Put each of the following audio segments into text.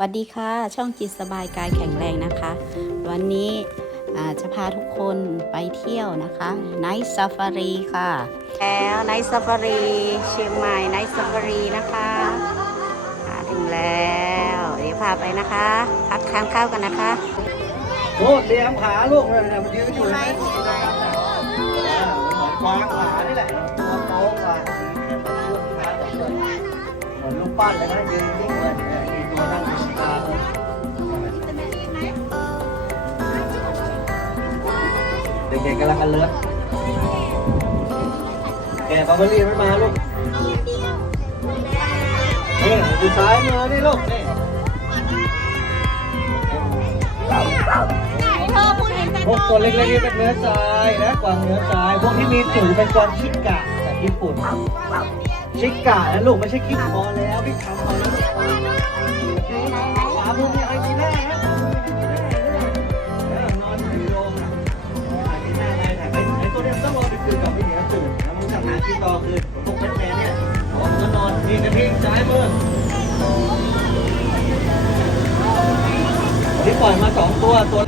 วัสดีค่ะ ช่องจิตสบายกายแข็งแรงนะคะ วันนี้อ่าจะพาทุกคนไปเที่ยวนะคะไนท์ซ a ฟารีค่ะ แล้วไนท์ซ a ฟารีเชียงใหม่ไนท์ซ a ฟารีนะคะมาถึงแล้ว เดี๋ยวพาไปนะคะพักทานข้าวกันนะคะโน่นเลี้ยงขาลูกเลยนะมันยืนอยู่ในนี้เหมือนกวางขานี่แหละตัวโตกว่าเหมือนลูกปั้นเลยนะยืนนิ่งเลยมีตัวนั่ง ด็กๆกำลังกันเลือกแกบาร์เบอรี่ไม่มาลูก นี่อยู่ซ้ายมือนี่ลูกนี่พวกตัวเล็กๆนี่เป็นเนื้อทรายนะกวางเนื้อทราย พวกที่มีจุดเป็นกวางชิกะจากญี่ปุ่น ชิกะนะลูกไม่ใช่คิดพอแล้วพี่ทำพอแล้วลูกขวามือมีไอจีน่านะ คืนกับพี่เหนียวตื่นแล้วมันจะหาที่ต่อคือพวกแมนแมนเนี่ยผมก็นอนนี่กระทิงซ้ายมือที่ปล่อยมาสองตัวตัว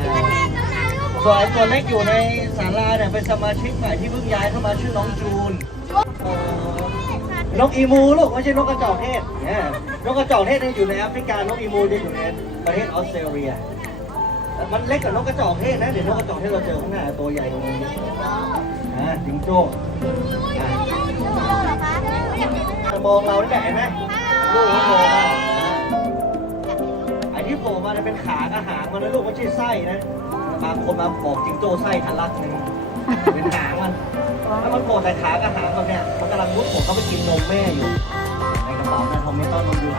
ส่วนไอ้ตัวเล็กอยู่ในศาลาเนี่ยเป็นสมาชิกใหม่ที่เพิ่งย้ายเข้ามาชื่อน้องจูนเอ่อนกอีมูลูกไม่ใช่นกกระจอกเทศเนี่ยนกกระจอกเทศเนี่ยอยู่ในแอฟริกานกอีมูจะอยู่ในประเทศออสเตรเลีย มันเล็กกว่านกกระจอกเทศนะเดี๋ยวนกกระจอกเทศเราเจอข้างหน้าตัวใหญ่กว่านี้ อ่าจิงโจ้อ่ามองเราได้เห็นไหมลูกมันโผล่มาอ่าไอ้ที่โผล่มาเนี่ยเป็นขากับหางมันนะลูกไม่ใช่ไส้นะบางคนมาบอกจิงโจ้ไส้ทะลักหนึงเป็นหางมันถ้ามันโผล่แต่ขากับหางมันเนี่ยมันกำลังมุดผมเข้าไปกินนมแม่อยู่ในกระเป๋านะทอมเมต้อนนมอยู่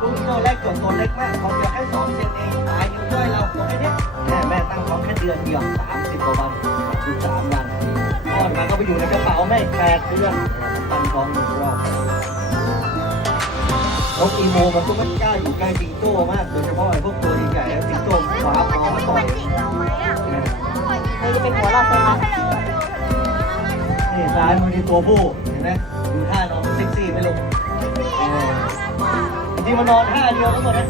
ลูกโตแรกเกิดตัวเล็กมากของเดียวแค่สองเซนเองตายอยู่ด้วยเราตัวแค่เนี้ยแม่แม่ตั้งท้องแค่เดือนเดียวสามสิบกว่าวัน สามวันคลอดมาก็ไปอยู่ในกระเป๋าแม่แปดเดือนตั้งท้องหนึ่งรอบนกอีโมมันก็ไม่กล้าอยู่ใกล้จิงโจ้มากโดยเฉพาะไอ้พวกตัวใหญ่ๆแล้วจิงโจ้คว้าคอมาต่อยเราจะเป็นหัวเราใช่ไหมนี่ซ้ายมือที่ตัวผู้เห็นไหมดูท่านอนเซ็กซี่ไหมลูกเออจริงๆมันนอนท่าเดียวทั้งหมดนะ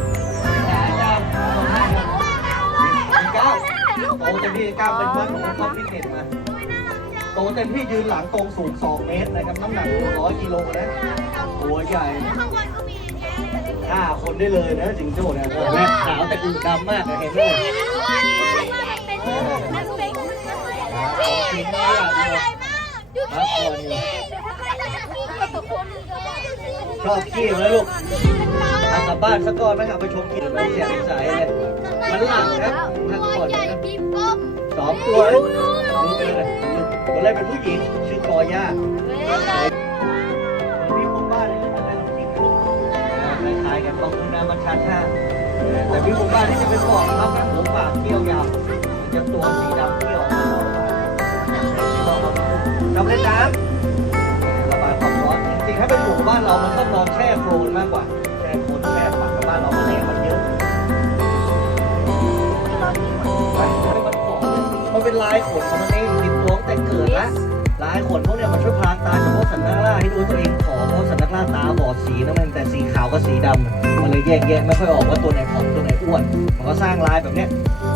โตเต็มที่ก้าวเป็นมันของเข้าฟิตเนสมาโตเต็มที่ยืนหลังตรงสูง 2 เมตรนะครับ น้ำหนัก100กิโลนะตัวใหญ่ห้าคนได้เลยนะจิงโจ้เนี่ยแม่ขาวแต่อึดำมากนะเห็นไหมชอบขี้ไหมลูกเอากลับบ้านสักก้อนไหมเอาไปชมขี้ไปเสียงใสเลยมั นหลังครับพักผ่อนนะสองตัวเลยดูไปเลยตัวแรกเป็นผู้หญิงชื่อกอย่าพี่ผมบ้านนี่เป็นอะไรของจริงคล้ายๆกันต้องคุณนามันชัดท่าแต่พี่ผมบ้านนี่จะเป็นบอกครับผมปากเที่ยวยาวจะตัวสีดำเที่ยวทำเล่นน้ำระบายความร้อนจริงๆถ้าเป็นหมู่บ้านเรามันต้องนอนแช่โคลน ลายขนของมันเองติดตัวตั้งแต่เกิดละลายขนพวกเนี้ยมันช่วยพรางตาเฉพาะสันนักล่าให้ดูตัวเองขอเพราะสันนักล่าตาบอดสีนะมันแต่สีขาวกับสีดำมันเลยแยกแยะไม่ค่อยออกว่าตัวไหนผอมตัวไหนอ้วน มันก็สร้างลายแบบเนี้ย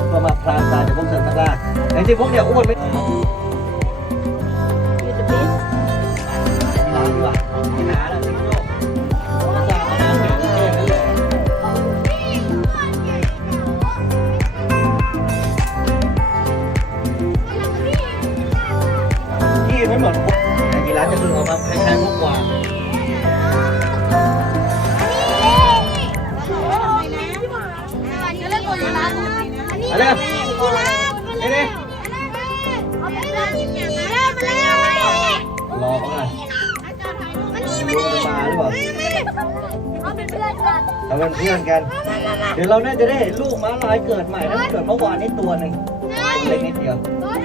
เพื่อมาพรางตาจากพวกสันนักล่าแต่จริงๆพวกเนี้ยอ้วนไม่มีร้านดีกว่าที่หนาแล้ว ที่ไม่เหมือนพวกยีราฟจะคือเอามาคล้ายๆพวกกวางอะไรอะนี่นี่รอเขาหน่อยรู้จะมาหรือเปล่าถ้าเป็นเพื่อนกัน เดี๋ยวเราน่าจะได้เห็นลูกม้าลายเกิดใหม่นะเกิดเมื่อวานนี้ตัวหนึ่งตัว เล็กนิดเดียว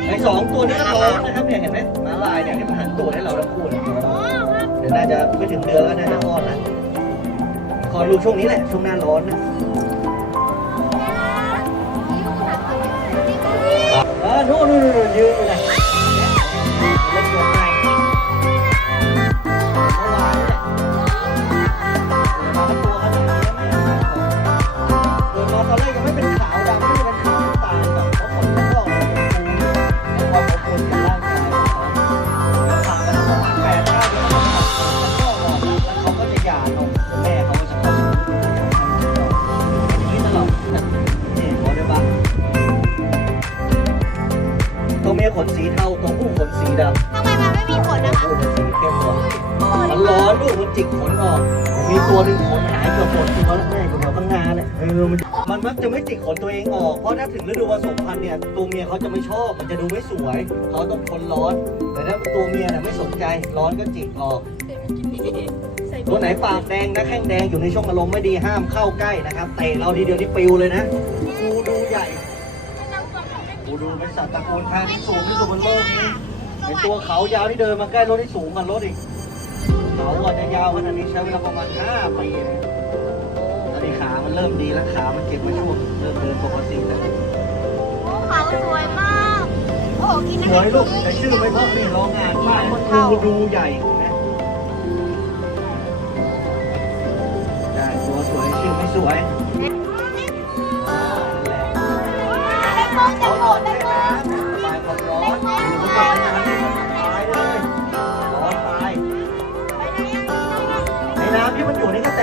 ไอ้สองตัวนี้ก็ท้องนะครับเนี่ยเห็นไหมม้าลายเนี่ยที่มันหันตูดให้เราทั้งคู่เนี่ยเดี๋ยวน่าจะไม่ถึงเดือนแล้วน่าจะคลอดแล้วคลอดลูกช่วงนี้แหละช่วงหน้าร้อนนะเออนู่นนู่นนู่นยืนอยู่เลย ดำทำไมมันไม่มีขนนะคะเข้มกว่ามันร้อนลูกมันจิกขนออก มีตัวหนึ่งขนหายกับขนตัวแรกๆเกือบตั้งนาเนี่ยเออมันมันมักจะไม่จิกขนตัวเองออก เพราะถ้าถึงฤดูผสมพันธุ์เนี่ย ตัวเมียเขาจะไม่ชอบ มันจะดูไม่สวย เขาต้องทนร้อน แต่ถ้าตัวเมียเนี่ยไม่สนใจ ร้อนก็จิกออก ตัวไหนปากแดงนะแข้งแดงอยู่ในช่วงอารมณ์ไม่ดีห้ามเข้าใกล้นะครับเตะเราทีเดียวนี่ปิวเลยนะกูดูใหญ่กูดูเป็นสัตว์ตระกูลแพะที่สูงที่สุดบนโลกนี้ ไอตัวเขายาวที่เดินมาใกล้รถที่สูงกว่ารถอีก เขาอาจจะยาวขนาดนี้ใช้เวลาประมาณ5ปีนะตอนนี้ขามันเริ่มดีแล้วขามันเจ็บมาช่วงเริ่มเดินปกติแล้วเขาสวยมาก โอ้โหกินสวยลูกแต่ชื่อไม่เพราะนี่ร้องงานป้ายดูดูใหญ่นะได้ตัวสวยชื่อไม่สวยเขา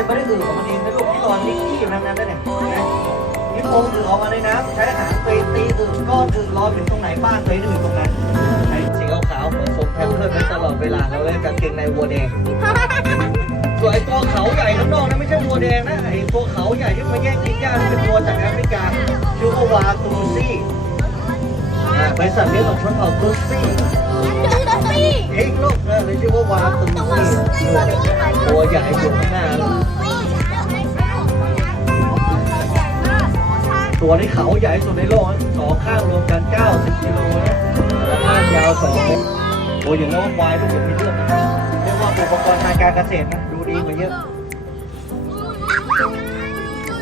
มันอยู่นี่ก็เต็มไปด้วยอึของมันเองนะลูกที่ตอนนิกกี้อยู่ทั้งนั้นนะเนี่ยนี่โพงอึออกมาในน้ำใช้หางไปตีอึก้อนอึลอยอยู่ตรงไหนบ้างไปอึตรงนั้นใช้สีขาวๆผสมแพมเพิร์ดไว้ตลอดเวลาเราเล่นกางเกงในวัวแดงส่วนไอ้ตัวเขาใหญ่ข้างนอกนะไม่ใช่วัวแดงนะไอ้ตัวเขาใหญ่ที่มาแย่งกินหญ้านี่เป็นวัวจากแอฟริกาชื่อว่าวาตูซี่อ่าบริษัทเลี้ยงของชนเผ่าตูซี่เองลูกนะเลยชื่อว่าวาตูซี่ตัวใหญ่อยู่ข้างหน้า ตัวนี้เขาใหญ่สุดในโลกนะสองข้างรวมกัน 90กิโลนะและข้างยาว2เมตรโอ้ยอย่างนั้นว่าควายลูกเดี๋ยวมีเรื่องนะเรียกว่าอุปกรณ์ทางการเกษตรนะ ดูดีกว่าเยอะ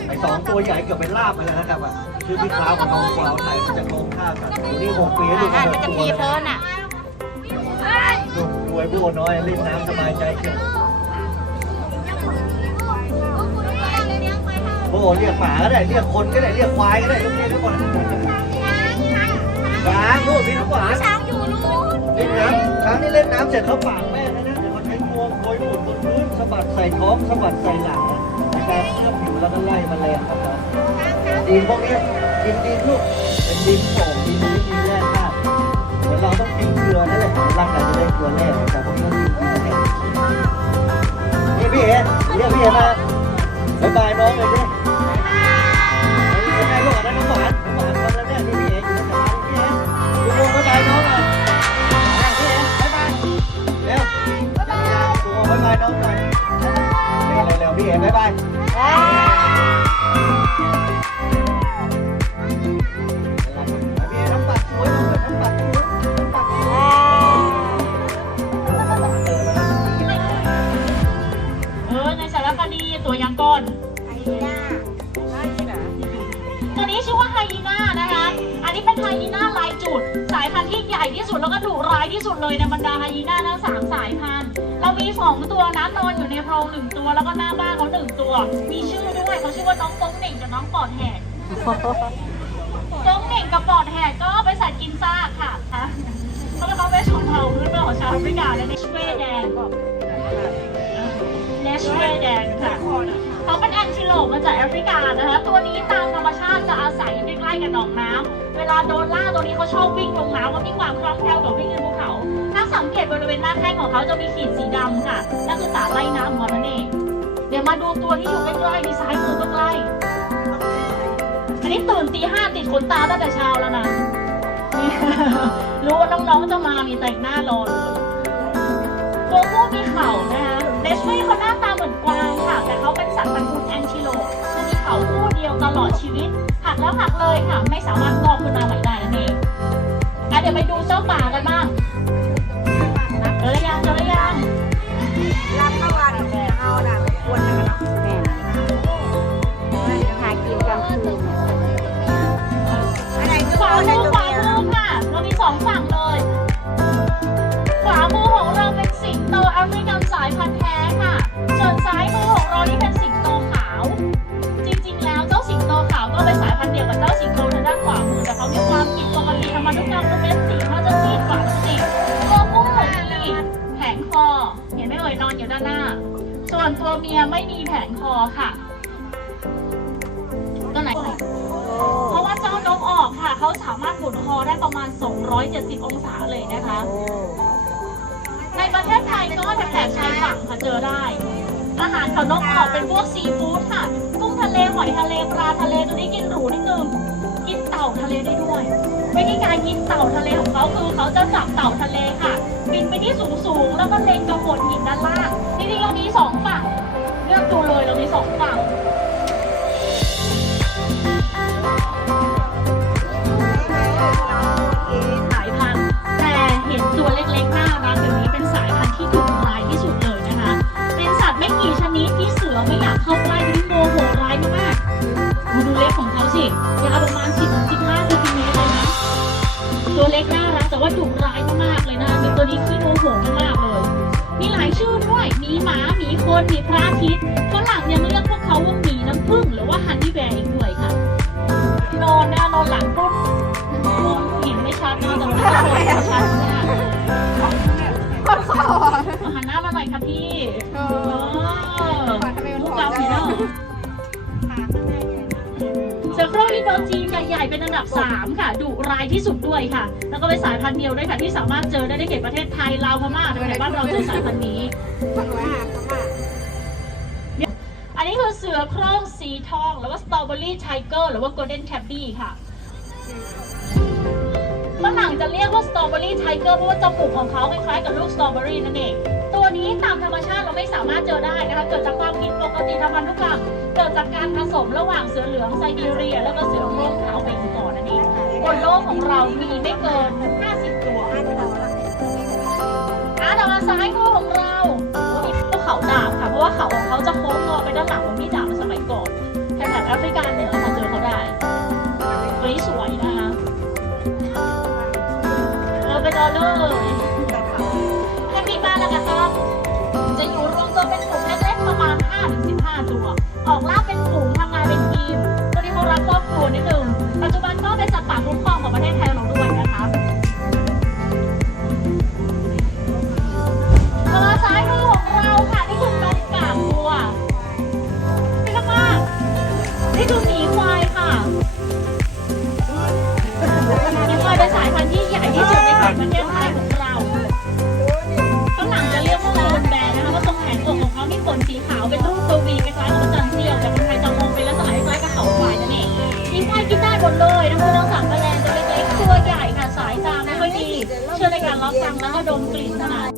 ไอ้สองตัวใหญ่เกือบเป็นลาบไปแล้วนะครับอะชื่อพี่คราวกับน้องคราวไทยจะลงข้าวกันตัวนี้หกปีลูกมันจะพีเพิ่นอะลูรวยบัวน้อยเล่นน้ำสบายใจเชีย โอ้โหเรียกหมาก็ได้เรียกคนก็ได้เรียกควายก็ได้ลูกเรียกทุกคนช้างลูกพี่น้ำหวานช้างอยู่นู่นเล่นน้ำช้างนี่เล่นน้ำเสร็จเขาปากแม่นะนะเดี๋ยวเขาใช้งวงโกยหมุนบนพื้นสะบัดใส่ท้องสะบัดใส่หลังนการเคลือผิวแล้วก็ไล่แมลงออกมาดินพวกนี้ดินดินลูกเป็นดินโป่งดินนี้ดินแร่ธาตุเหมือนเราต้องกินเกลือนั่นแหละร่างกายจะได้เกลือแร่แต่พวกนี้ต้องกินเกลือนี่พี่เอ๋เรียกพี่เอ๋มาำปัดสวยเออมันเออในสารคดีตัวยังก่อนตัวนี้ชื่อว่าไฮยีน่านะคะ อันนี้เป็นไฮยีน่าลายจุด สายพันธุ์ที่ใหญ่ที่สุดแล้วก็ดุร้ายที่สุดเลยในบรรดาไฮยีน่าทั้งสามสายพันธุ์ เรามีสองตัวนะนอนอยู่ในโพรงหนึ่งตัวแล้วก็หน้าบ้านเขาหนึ่งตัว มีชื่อด้วยเขาชื่อว่าน้องโป้งเหน่งกับน้องปอดแหกโป้งเหน่งกับปอดแหกก็ไปนสัตว์กินซากค่ะค่ะเพราะว่าเขาเป็นชนเผ่าพื้นเมืองของชาวแอฟริกาและในชเวแดนเลชเวแดงค่ะเขาเป็นแอนติโลปมาจากแอฟริกานะคะตัวนี้ตามธรรมชาติจะอาศัยอยู่ใกล้ๆกับหนองน้ำเวลาโดนล่าตัวนี้เขาชอบวิ่งลงน้ำ ริเวณหน้าแข้งของเขาจะมีขีดสีดำค่ะ นั่นคือสารไล่น้ำของเขานั่นเอง เดี๋ยวมาดูตัวที่อยู่ใกล้ๆมีซ้ายมือใกล้ๆอันนี้ตื่นตีห้าติดขนตาตั้งแต่เช้าแล้วนะรู้ว่าน้องๆจะมามีแต่งหน้ารอเลยตัวผู้มีเข่านะคะเดชวี่เขาหน้าตาเหมือนกวางค่ะ แต่เขาเป็นสัตว์ตระกูลแอนทิโลจะมีเขาคู่เดียวตลอดชีวิต หักแล้วหักเลยค่ะ ไม่สามารถงอกขึ้นมาใหม่ได้นั่นเองอะเดี๋ยวไปดูเจ้าป่ากันบ้าง เ270 องศาเลยนะคะ ในประเทศไทยก็จะแถบชายฝั่งค่ะเจอได้ อาหารเขานกออกเป็นพวกซีฟู้ดค่ะ กุ้งทะเล หอยทะเล ปลาทะเล ตัวนี้กินหรูนิดนึง กินเต่าทะเลได้ด้วย วิธีการกินเต่าทะเลของเขาคือเขาจะจับเต่าทะเลค่ะ บินไปที่สูงสูงๆแล้วก็เล็งกระโดดหินด้านล่างจริงๆเรามีสองฝั่ง เลือกดูเลยเรามีสองฝั่ง ว่าดุร้ายมากๆเลยนะคะมีตัวนี้ขี้โมโหมากๆเลย มีหลายชื่อด้วย มีหมา มีคน มีพระอาทิตย์ฝรั่งยังเรียกพวกเขาว่าหมีน้ำผึ้งหรือว่าฮันนี่แบร์อีกด้วยค่ะ นอนนะนอนหลังต้นมองเห็นไม่ชัดนะแต่ว่าตัวเห็นชัดมากเอาหันหน้ามาหน่อยค่ะพี่เออลูกเราเห็นแล้วเสือโคร่งอินโดจีน ใหญ่เป็นอันดับ 3 ค่ะดุร้ายที่สุดด้วยค่ะ แล้วก็เป็นสายพันธุ์เดียวด้วยค่ะที่สามารถเจอได้ในเขตประเทศไทยลาวพม่าแต่บ้านเราเจอสายพันธุ์นี้ อันนี้คือเสือโคร่งสีทองหรือว่าสตรอเบอรี่ไทเกอร์หรือว่าโกลเด้นแคบบี้ค่ะฝรั่งจะเรียกว่าสตรอเบอรี่ไทเกอร์เพราะว่าจมูกของเขาคล้ายๆกับลูกสตรอเบอรี่นั่นเอง ตัวนี้ตามธรรมชาติเราไม่สามารถเจอได้นะคะ เกิดจากความผิดปกติทางพันธุกรรม เกิดจากการผสมระหว่างเสือเหลืองไซบีเรีย แล้วก็เสือโคร่งขาวเบงกอร์นั่นเองบนโลกของเรามีไม่เกิน 50 ตัวอาดาซ้ายมือของเราภูเขาดาบค่ะ เพราะว่าเขาของเขาจะโค้งงอไปด้านหลังของมีดาบสมัยก่อนแถบแอฟริกาเหนือค่ะเจอเขาได้ตัวนี้สวยนะคะเราไปรอเลย 5-15ตัว ออกล่าเป็นกลุ่มทำงานเป็นทีมตัวนี้เขารักครอบครัวนิดนึง ปัจจุบันก็เป็นสัตว์ป่าคุ้มครองของประเทศไทยเราด้วยนะคะตัวซ้ายมือของเราค่ะนี่คือนกกาบบัวนี่มากนี่คือหมีควายค่ะหมีควายเป็นสายพันธุ์ที่ใหญ่ที่สุดในเขตประเทศไทย แล้วก็ดมกลิ่นเท่านั้น